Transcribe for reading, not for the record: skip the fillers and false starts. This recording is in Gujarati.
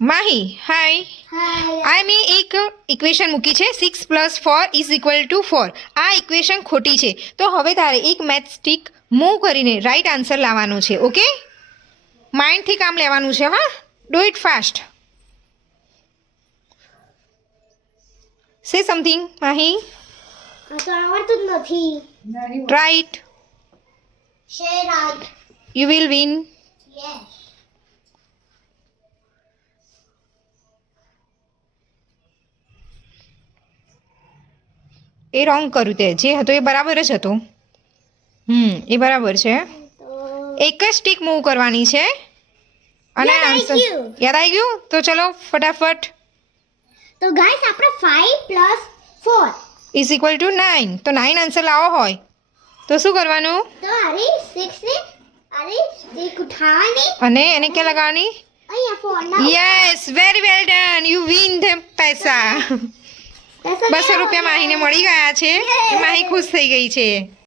માહી હાય આ મેં એક ઇક્વેશન મૂકી છે 6 + 4 = 4 આ ઇક્વેશન ખોટી છે તો હવે તારે એક મેથ સ્ટિક મૂવ કરીને રાઈટ આન્સર લાવવાનો છે ઓકે માઇન્ડથી કામ લેવાનું છે હા do it fast say something Mahi તો આવડતું જ નથી try it right you will win yes A wrong કર્યું તે જે હતો એ બરાબર જ હતો એ બરાબર છે એક જ સ્ટિક મૂવ કરવાની છે અને આન્સર યાદ આવી ગયું તો ચલો ફટાફટ તો ગાઈસ આપણે 5 + 4 = 9 તો 9 આન્સર લાવો હોય તો શું કરવાનું તો અરે 6 ને અરે સ્ટિક ઉઠાવવાની અને એને ક્યાં લગાવવાની અહીંયા ફોન ના yes very well done you win the પૈસા 200 રૂપિયા માહીને મળી ગયા છે માહી ખુશ થઈ ગઈ છે